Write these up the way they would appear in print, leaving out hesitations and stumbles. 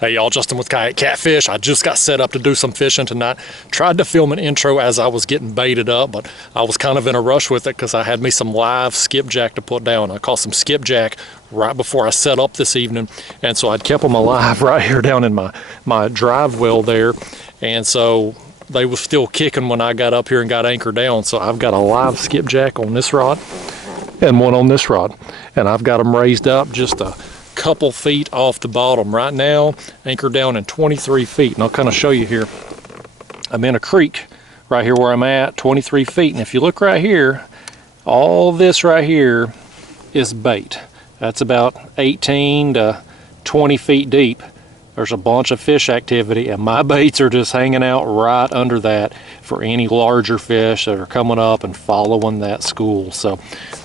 Hey y'all, Justin with Kayak Catfish. I just got set up to do some fishing tonight. Tried to film an intro as I was getting baited up, but I was kind of in a rush with it because I had me some live skipjack to put down. I caught some skipjack right before I set up this evening, and so I'd kept them alive right here down in my drive well there, and so they were still kicking when I got up here and got anchored down. So I've got a live skipjack on this rod and one on this rod, and I've got them raised up just a couple feet off the bottom right now, anchored down in 23 feet. And I'll kind of show you here. I'm in a creek right here where I'm at, 23 feet. And if you look right here, all this right here is bait. That's about 18 to 20 feet deep. There's a bunch of fish activity, and my baits are just hanging out right under that for any larger fish that are coming up and following that school. So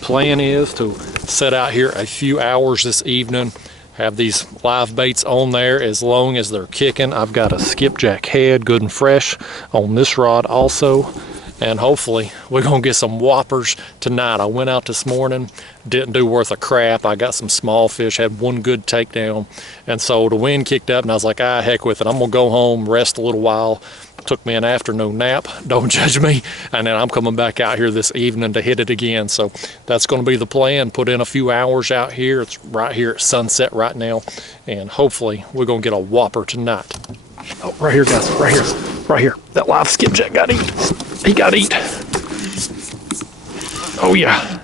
plan is to set out here a few hours this evening, have these live baits on there as long as they're kicking. I've got a skipjack head good and fresh on this rod also, and hopefully we're gonna get some whoppers tonight. I went out this morning, didn't do worth a crap. I got some small fish, had one good takedown, and so the wind kicked up and I was like, heck with it, I'm gonna go home, rest a little while. Took me an afternoon nap, don't judge me, and then I'm coming back out here this evening to hit it again. So that's going to be the plan. Put in a few hours out here. It's right here at sunset right now, and hopefully we're going to get a whopper tonight. Oh, right here, guys, right here, right here. That live skipjack got eat. He got eat. Oh yeah,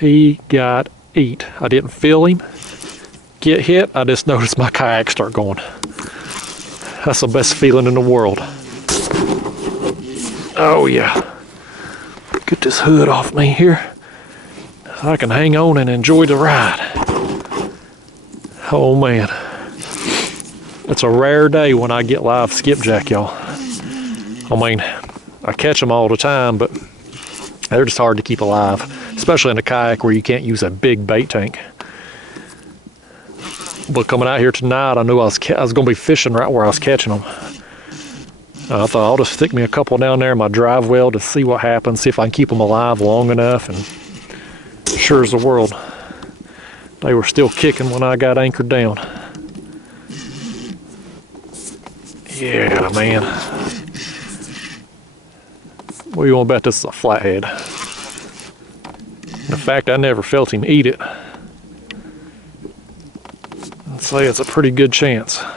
he got eat. I didn't feel him get hit. I just noticed my kayak start going. That's the best feeling in the world. Oh yeah. Get this hood off me here so I can hang on and enjoy the ride. Oh man. It's a rare day when I get live skipjack, y'all. I mean, I catch them all the time, but they're just hard to keep alive, especially in a kayak where you can't use a big bait tank. But coming out here tonight, I knew I was going to be fishing right where I was catching them. I thought I'll just stick me a couple down there in my drive well to see what happens, see if I can keep them alive long enough. And sure as the world, they were still kicking when I got anchored down. Yeah, man. What do you want to bet this is a flathead? In fact, I never felt him eat it. I'd say it's a pretty good chance. I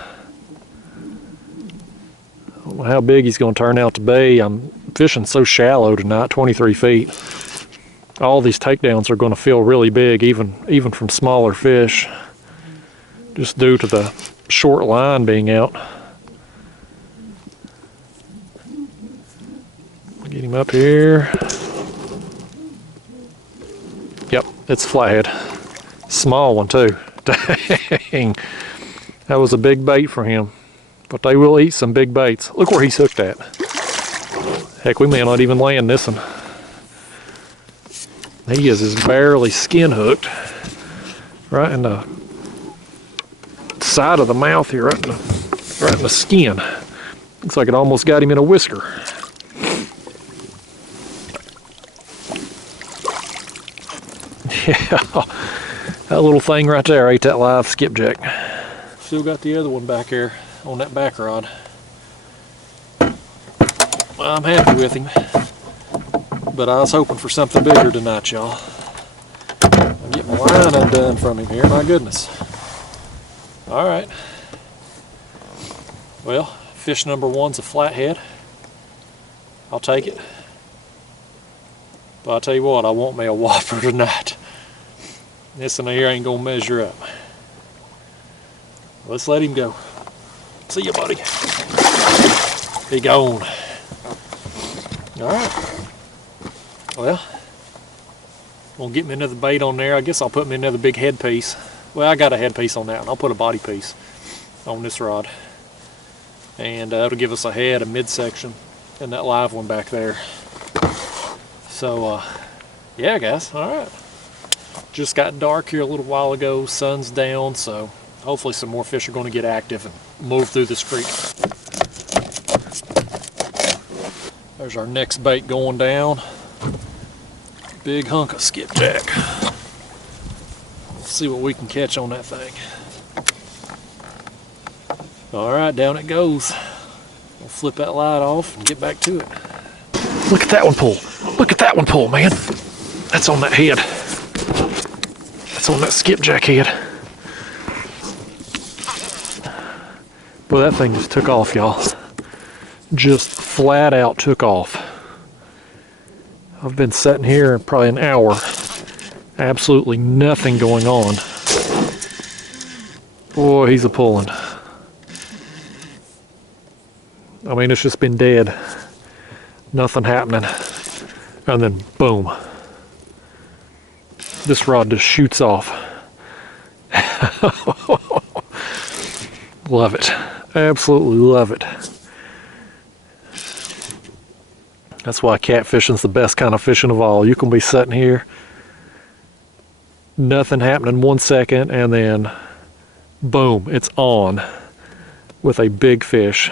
don't know how big he's going to turn out to be. I'm fishing so shallow tonight, 23 feet. All these takedowns are going to feel really big, even from smaller fish, just due to the short line being out. Get him up here. Yep, it's a flathead. Small one too. Dang, that was a big bait for him, but they will eat some big baits. Look where he's hooked at. Heck, we may not even land this one. He is just barely skin hooked right in the side of the mouth here, right in the skin. Looks like it almost got him in a whisker. Yeah. That little thing right there ate that live skipjack. Still got the other one back here on that back rod. Well, I'm happy with him, but I was hoping for something bigger tonight, y'all. I'm getting my line undone from him here, my goodness. All right. Well, fish number one's a flathead. I'll take it. But I'll tell you what, I want me a whopper tonight. This one here ain't gonna measure up. Let's let him go. See ya, buddy. He gone. All right. Well, gonna get me another bait on there. I guess I'll put me another big headpiece. Well, I got a headpiece on that one. I'll put a body piece on this rod, and that'll give us a head, a midsection, and that live one back there. So, yeah, guys. All right. Just got dark here a little while ago, sun's down, so hopefully some more fish are going to get active and move through this creek. There's our next bait going down. Big hunk of skipjack. Let's see what we can catch on that thing. All right, down it goes. We'll flip that light off and get back to it. Look at that one pull. Look at that one pull, man. That's on that head. That's on that skipjack head. Boy, that thing just took off, y'all. Just flat out took off. I've been sitting here probably an hour. Absolutely nothing going on. Boy, he's a pulling. I mean, it's just been dead. Nothing happening. And then boom. This rod just shoots off. Love it. Absolutely love it. That's why catfishing's the best kind of fishing of all. You can be sitting here, nothing happening 1 second, and then boom, it's on with a big fish.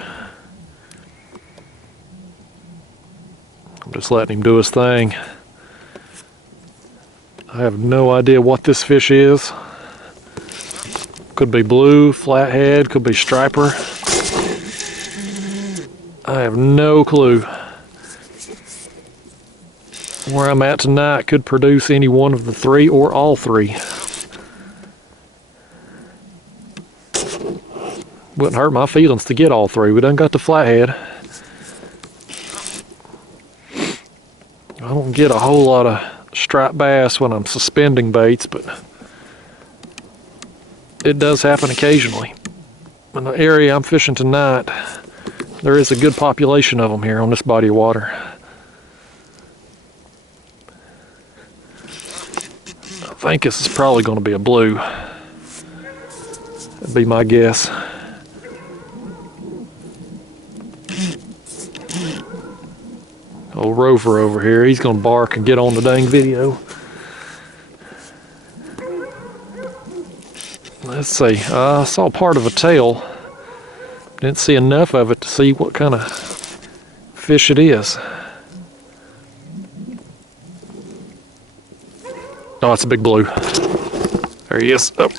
I'm just letting him do his thing. I have no idea what this fish is. Could be blue, flathead, could be striper. I have no clue. Where I'm at tonight could produce any one of the three or all three. Wouldn't hurt my feelings to get all three. We done got the flathead. I don't get a whole lot of striped bass when I'm suspending baits, but it does happen occasionally. In the area I'm fishing tonight, there is a good population of them here on this body of water. I think this is probably going to be a blue. That'd be my guess. Old Rover over here, he's going to bark and get on the dang video. Let's see, I saw part of a tail. Didn't see enough of it to see what kind of fish it is. Oh, it's a big blue. There he is. Oh.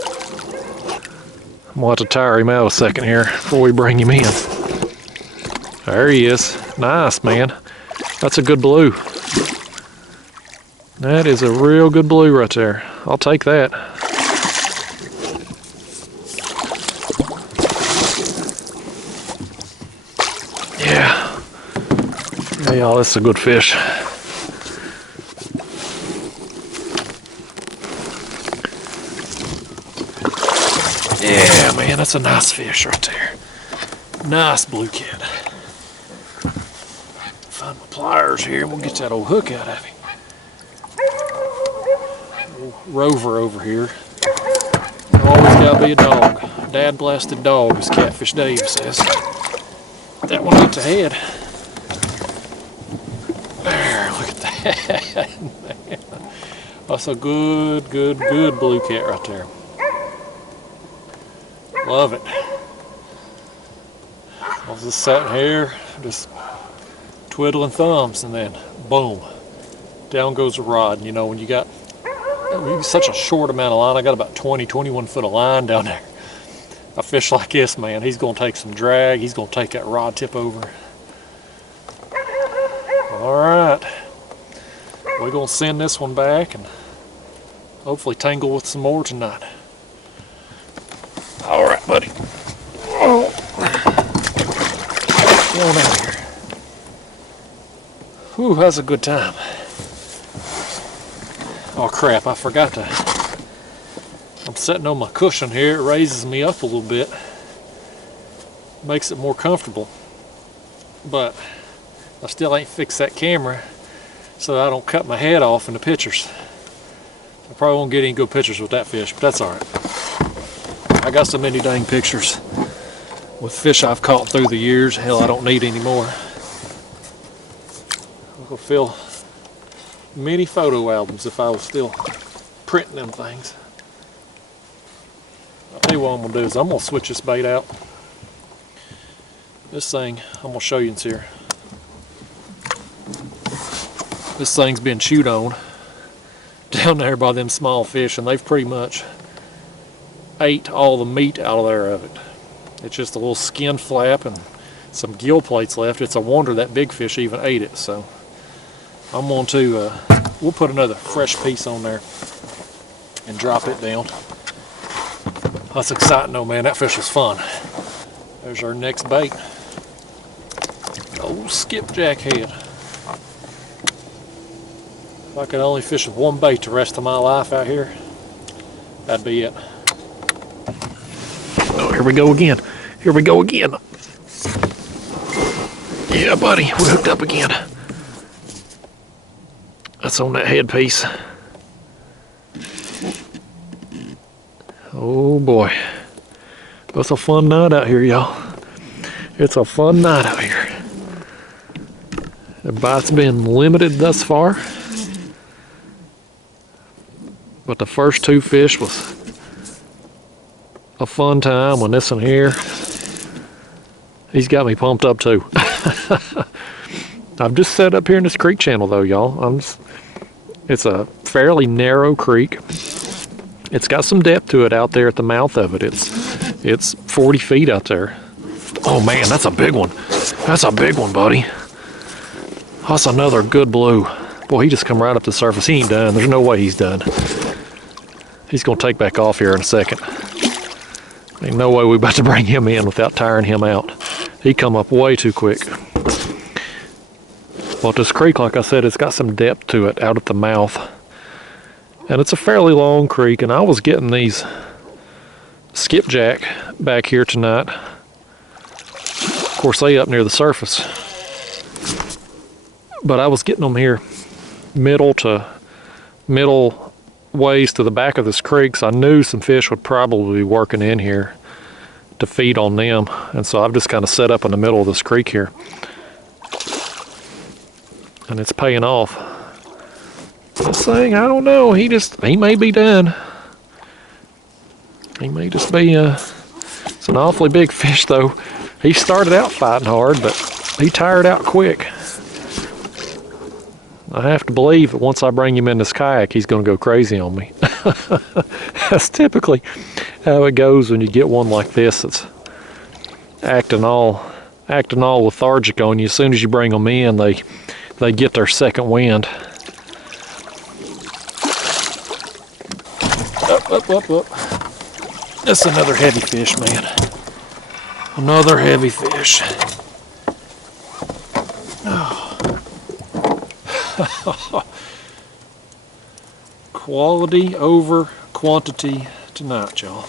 I'm going to have to tire him out a second here before we bring him in. There he is. Nice, man. That's a good blue. That is a real good blue right there. I'll take that. Yeah. Yeah, y'all, this is a good fish. Yeah, man, that's a nice fish right there. Nice blue cat. Find my pliers here and we'll get that old hook out of him. Old Rover over here. Always gotta be a dog. Dad blasted dog, as Catfish Dave says. That one hit the head. There, look at that. Man. That's a good blue cat right there. Love it. I was just sitting here, just twiddling thumbs, and then boom, down goes the rod. And you know, when you got such a short amount of line, I got about 21 foot of line down there. A fish like this, man, he's gonna take some drag. He's gonna take that rod tip over. All right, we're gonna send this one back and hopefully tangle with some more tonight. All right, buddy. Oh. Get on out here. Whew, that's a good time. Oh crap, I forgot to. I'm sitting on my cushion here. It raises me up a little bit. Makes it more comfortable. But I still ain't fixed that camera so I don't cut my head off in the pictures. I probably won't get any good pictures with that fish, but that's alright. I got so many dang pictures with fish I've caught through the years. Hell, I don't need any more. I could fill many photo albums if I was still printing them things. I'll tell you what I'm going to do is I'm going to switch this bait out. This thing, I'm going to show you in here. This thing's been chewed on down there by them small fish, and they've pretty much ate all the meat out of there of it. It's just a little skin flap and some gill plates left. It's a wonder that big fish even ate it. So I'm going to, we'll put another fresh piece on there and drop it down. That's exciting though, man. That fish was fun. There's our next bait. Old skipjack head. If I could only fish with one bait the rest of my life out here, that'd be it. Oh, here we go again. Here we go again. Yeah, buddy, we're hooked up again. That's on that headpiece. Oh boy. It's a fun night out here, y'all. It's a fun night out here. The bite's been limited thus far, but the first two fish was a fun time. When this one here, he's got me pumped up too. I've just set up here in this creek channel though, y'all. It's a fairly narrow creek. It's got some depth to it out there at the mouth of it. It's 40 feet out there. Oh man, that's a big one. That's a big one, buddy. That's another good blue. Boy, he just come right up the surface. He ain't done. There's no way he's done. He's gonna take back off here in a second. Ain't no way we about to bring him in without tiring him out. He come up way too quick. Well, this creek, like I said, it's got some depth to it out at the mouth. And it's a fairly long creek, and I was getting these skipjack back here tonight. Of course, they up near the surface. But I was getting them here middle ways to the back of this creek, so I knew some fish would probably be working in here to feed on them. And so I've just kind of set up in the middle of this creek here. And it's paying off. This thing, I don't know, he may be done. He may just be, it's an awfully big fish though. He started out fighting hard, but he tired out quick. I have to believe that once I bring him in this kayak, he's going to go crazy on me. That's typically how it goes when you get one like this that's acting all lethargic on you. As soon as you bring them in, they get their second wind. Up. That's another heavy fish, man. Another heavy fish. Oh. Quality over quantity tonight, y'all.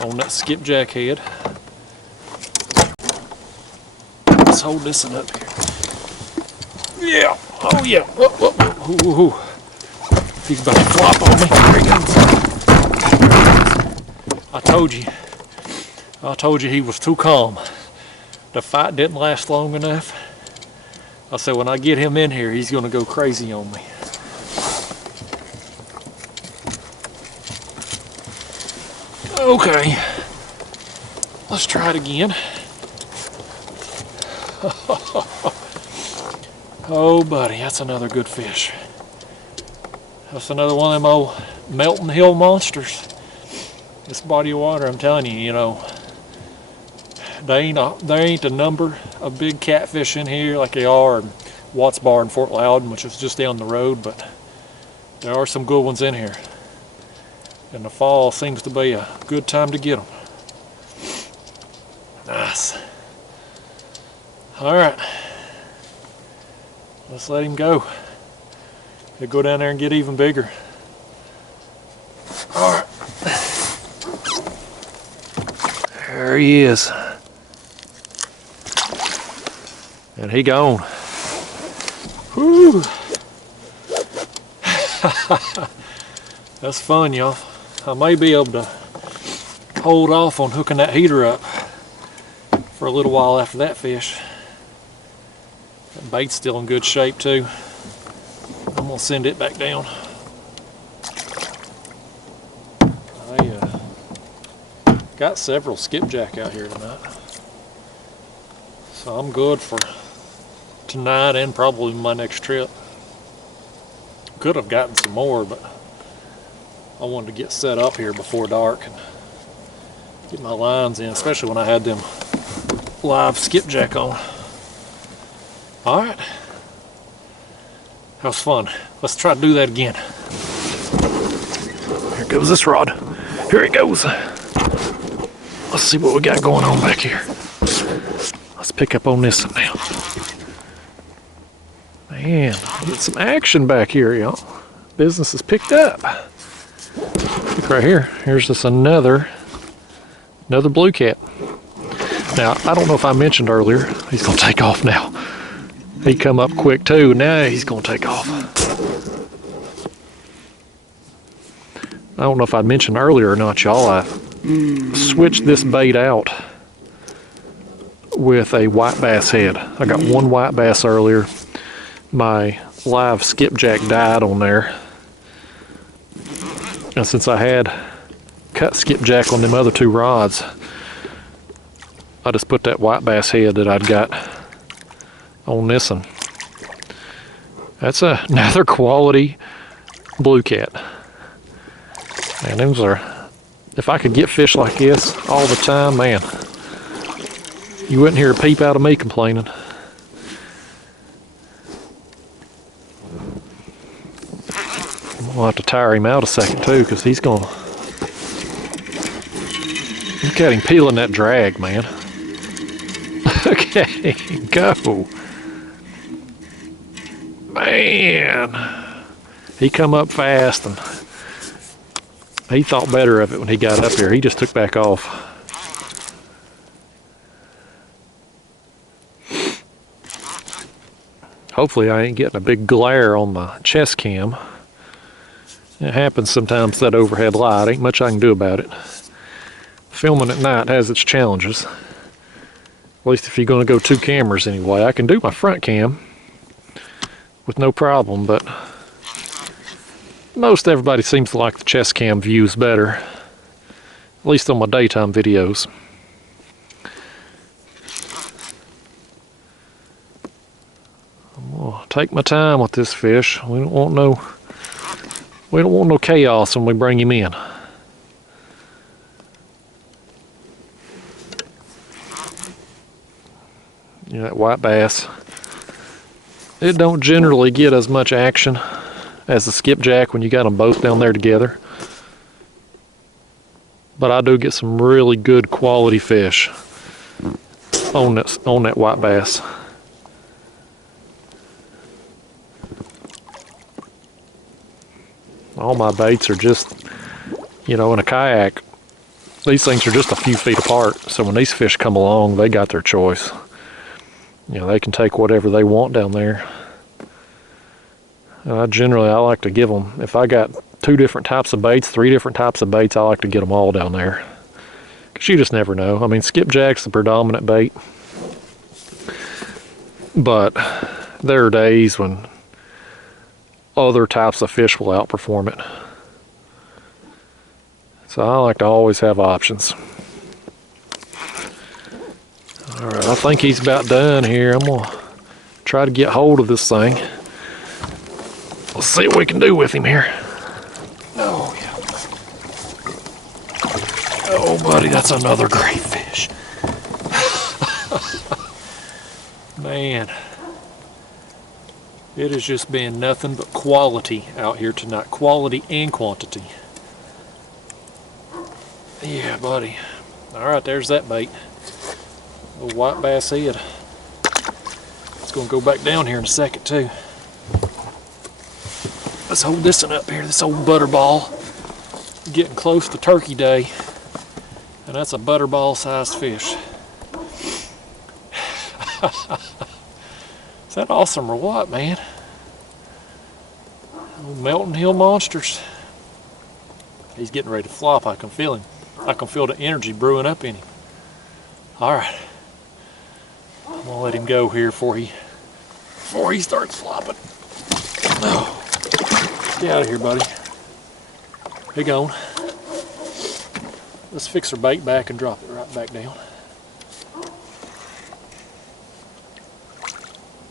On that skipjack head. Let's hold this one up here. Yeah. Oh yeah. Ooh. He's about to flop on me. Here he goes. I told you he was too calm. The fight didn't last long enough. I said when I get him in here, he's going to go crazy on me. Okay. Let's try it again. Oh, buddy, that's another good fish. That's another one of them old Melton Hill monsters. This body of water, I'm telling you, you know, there ain't a number of big catfish in here like they are in Watts Bar in Fort Loudon, which is just down the road, but there are some good ones in here. And the fall seems to be a good time to get them. Nice. All right. Let's let him go. He'll go down there and get even bigger. All right. There he is. And he gone. Whew. That's fun, y'all. I may be able to hold off on hooking that heater up for a little while after that fish. That bait's still in good shape too. I'm gonna send it back down. I got several skipjack out here tonight, so I'm good for tonight and probably my next trip. Could have gotten some more, but I wanted to get set up here before dark and Get my lines in, especially when I had them live skipjack on. Alright. That was fun. Let's try to do that again. Here goes this rod. Here it goes. Let's see what we got going on back here. Let's pick up on this one now. Man, get some action back here, y'all. Business is picked up. Look right here. Here's just another blue cat. Now, I don't know if I mentioned earlier, he's gonna take off now. He come up quick too. Now he's gonna take off. I don't know if I mentioned earlier or not, y'all. I switched this bait out with a white bass head. I got one white bass earlier. My live skipjack died on there. And since I had cut skipjack on them other two rods, I just put that white bass head that I'd got on this one. That's another quality blue cat. And those are, if I could get fish like this all the time, man, you wouldn't hear a peep out of me complaining. We'll have to tire him out a second too, because he's gonna, look at him peeling that drag, man. Look at him go. Man, he come up fast and he thought better of it when he got up here. He just took back off. Hopefully I ain't getting a big glare on the chest cam. It happens sometimes, that overhead light. Ain't much I can do about it. Filming at night has its challenges. At least if you're going to go two cameras anyway. I can do my front cam with no problem, but most everybody seems to like the chest cam views better. At least on my daytime videos. I'm gonna take my time with this fish. We don't want no chaos when we bring him in. You know, that white bass, it don't generally get as much action as the skipjack when you got them both down there together. But I do get some really good quality fish on that white bass. All my baits are just, you know, in a kayak, these things are just a few feet apart. So when these fish come along, they got their choice. You know, they can take whatever they want down there. And I like to give them, if I got 2 different types of baits, 3 different types of baits, I like to get them all down there. Because you just never know. I mean, skipjack's the predominant bait. But there are days when other types of fish will outperform it. So I like to always have options. Alright, I think he's about done here. I'm going to try to get hold of this thing. Let's see what we can do with him here. Oh, yeah. Oh, buddy, that's another great fish. Man. It has just been nothing but quality out here tonight. Quality and quantity. Yeah, buddy. Alright, there's that bait. Little white bass head. It's going to go back down here in a second too. Let's hold this one up here, this old butterball. Getting close to turkey day. And that's a butterball sized fish. Is that awesome or what, man? Old Melton Hill monsters. He's getting ready to flop. I can feel him. I can feel the energy brewing up in him. Alright. I'm gonna let him go here before he starts flopping. Oh. Get out of here, buddy. Be gone. Let's fix our bait back and drop it right back down.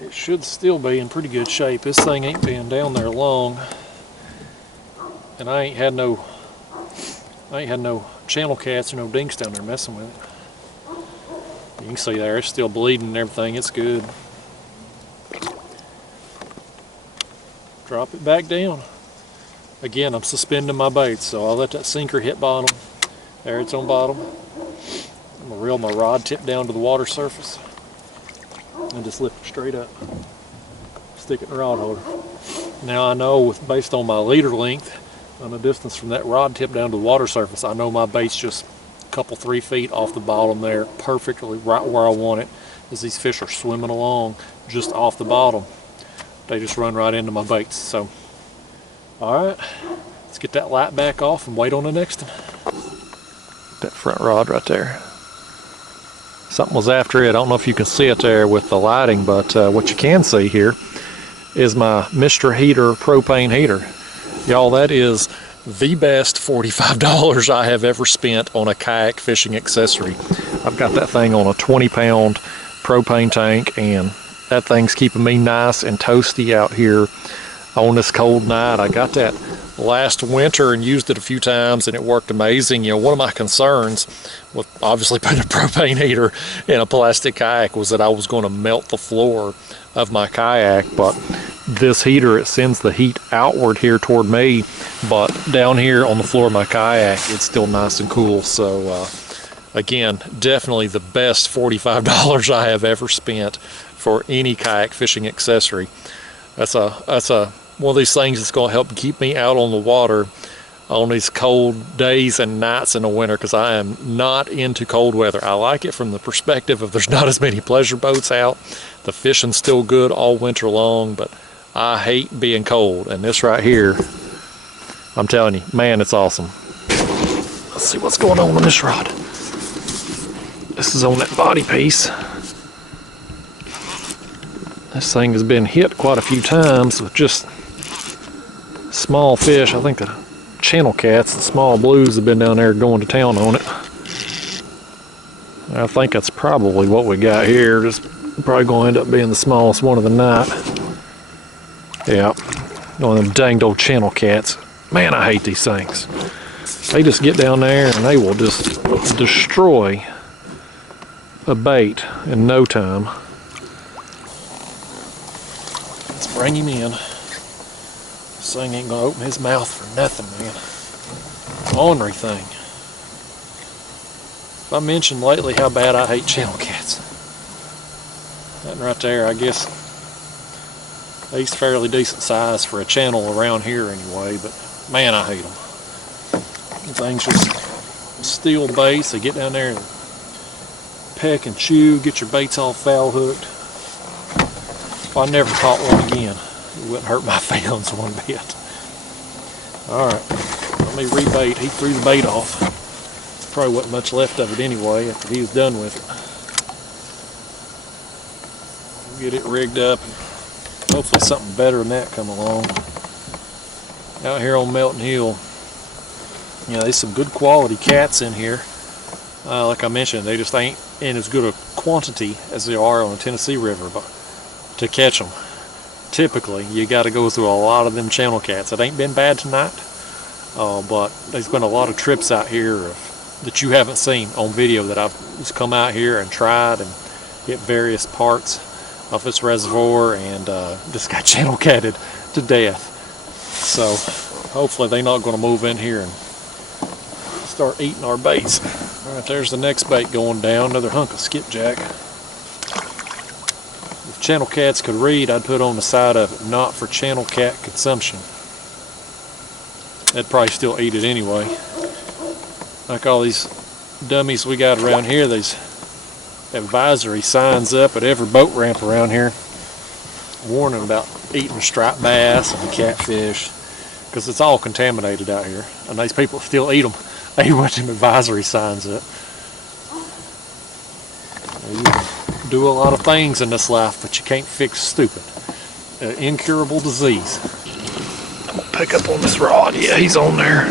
It should still be in pretty good shape. This thing ain't been down there long, and I ain't had no I ain't had no channel cats or no dinks down there messing with it. You can see there, it's still bleeding and everything. It's good. Drop it back down. Again, I'm suspending my baits, so I'll let that sinker hit bottom. There, it's on bottom. I'm gonna reel my rod tip down to the water surface and just lift it straight up. Stick it in the rod holder. Now I know, based on my leader length and the distance from that rod tip down to the water surface, I know my bait's just a couple, 3 feet off the bottom there, perfectly right where I want it, as these fish are swimming along just off the bottom. They just run right into my baits. So, all right, let's get that light back off and wait on the next one. That front rod right there. Something was after it. I don't know if you can see it there with the lighting, but what you can see here is my Mr. Heater propane heater. Y'all, that is the best $45 I have ever spent on a kayak fishing accessory. I've got that thing on a 20-pound propane tank, and that thing's keeping me nice and toasty out here on this cold night. I got that last winter and used it a few times, and it worked amazing. You know, one of my concerns with obviously putting a propane heater in a plastic kayak was that I was going to melt the floor of my kayak, but this heater, it sends the heat outward here toward me, but down here on the floor of my kayak it's still nice and cool. So again, definitely the best $45 I have ever spent for any kayak fishing accessory. That's a one of these things that's going to help keep me out on the water on these cold days and nights in the winter, because I am not into cold weather. I like it from the perspective of there's not as many pleasure boats out. The fishing's still good all winter long, but I hate being cold. And this right here, I'm telling you, man, it's awesome. Let's see what's going on this rod. This is on that body piece. This thing has been hit quite a few times with just small fish. I think the channel cats, the small blues, have been down there going to town on it. I think that's probably what we got here. Just probably going to end up being the smallest one of the night. Yeah, one of them danged old channel cats. Man, I hate these things. They just get down there and they will just destroy a bait in no time. Let's bring him in. This thing ain't gonna open his mouth for nothing, man. Ornery thing. If I mentioned lately how bad I hate channel cats, that right there, I guess he's fairly decent size for a channel around here anyway, but man, I hate them. Things just steel baits. They get down there and peck and chew, get your baits all foul hooked. If I never caught one again, it wouldn't hurt my feelings one bit. Alright, let me rebait. He threw the bait off. Probably wasn't much left of it anyway after he was done with it. Get it rigged up, and hopefully something better than that come along. Out here on Melton Hill, you know, there's some good quality cats in here. Like I mentioned, they just ain't in as good a quantity as they are on the Tennessee River, but to catch them, typically you got to go through a lot of them channel cats. It ain't been bad tonight, but there's been a lot of trips out here that you haven't seen on video that I've just come out here and tried and hit various parts of this reservoir and just got channel catted to death. So hopefully they're not going to move in here and start eating our baits. Alright, there's the next bait going down, another hunk of skipjack. If channel cats could read, I'd put on the side of it, not for channel cat consumption. They'd probably still eat it anyway. Like all these dummies we got around here, there's advisory signs up at every boat ramp around here warning about eating striped bass and catfish, because it's all contaminated out here, and these people still eat them. They want them advisory signs up. You can do a lot of things in this life, but you can't fix stupid. Incurable disease. I'm gonna pick up on this rod. Yeah, he's on there.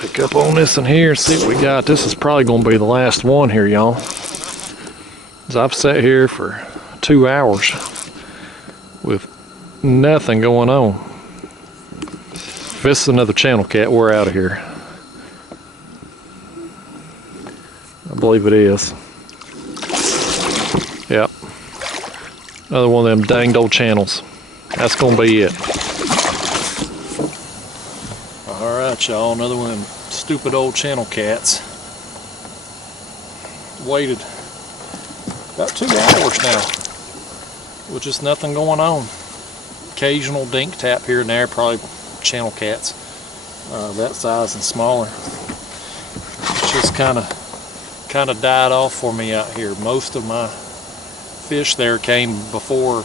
Pick up on this in here, see what we got. This is probably gonna be the last one here, y'all. I've sat here for 2 hours with nothing going on. this is another channel cat, we're out of here. I believe it is. Yep. Another one of them danged old channels. That's gonna be it. Alright y'all, another one of them stupid old channel cats. Waited about 2 hours now with just nothing going on. Occasional dink tap here and there, probably channel cats that size and smaller. It's just kind of died off for me out here. Most of my fish there came before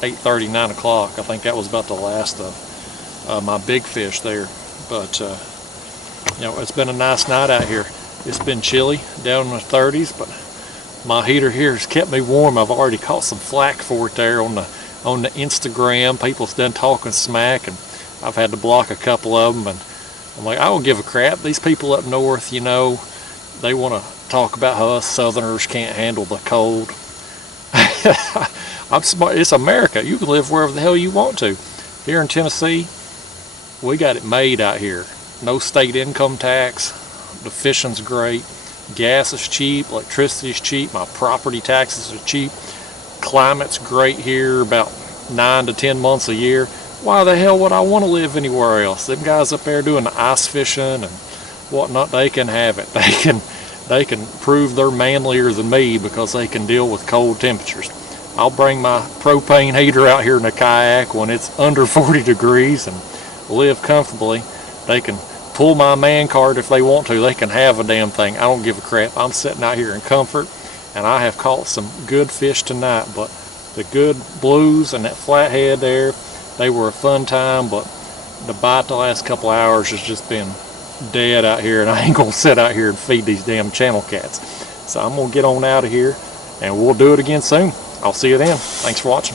8:30, 9 o'clock. I think that was about the last of my big fish there. But you know, it's been a nice night out here. It's been chilly, down in the 30s, but my heater here has kept me warm. I've already caught some flack for it there on the Instagram. People's done talking smack, and I've had to block a couple of them. And I'm like, I don't give a crap. These people up north, you know, they want to talk about how us Southerners can't handle the cold. I'm smart. It's America. You can live wherever the hell you want to. Here in Tennessee, we got it made out here. No state income tax. The fishing's great. Gas is cheap. Electricity is cheap. My property taxes are cheap. Climate's great here, about 9 to 10 months a year. Why the hell would I want to live anywhere else? Them guys up there doing the ice fishing and whatnot, they can have it. They can prove they're manlier than me because they can deal with cold temperatures. I'll bring my propane heater out here in a kayak when it's under 40 degrees and live comfortably. They can pull my man cart if they want to. They can have a damn thing. I don't give a crap. I'm sitting out here in comfort, and I have caught some good fish tonight. But the good blues and that flathead there, they were a fun time. But the bite the last couple hours has just been dead out here, and I ain't gonna sit out here and feed these damn channel cats. So I'm gonna get on out of here, and we'll do it again soon. I'll see you then. Thanks for watching.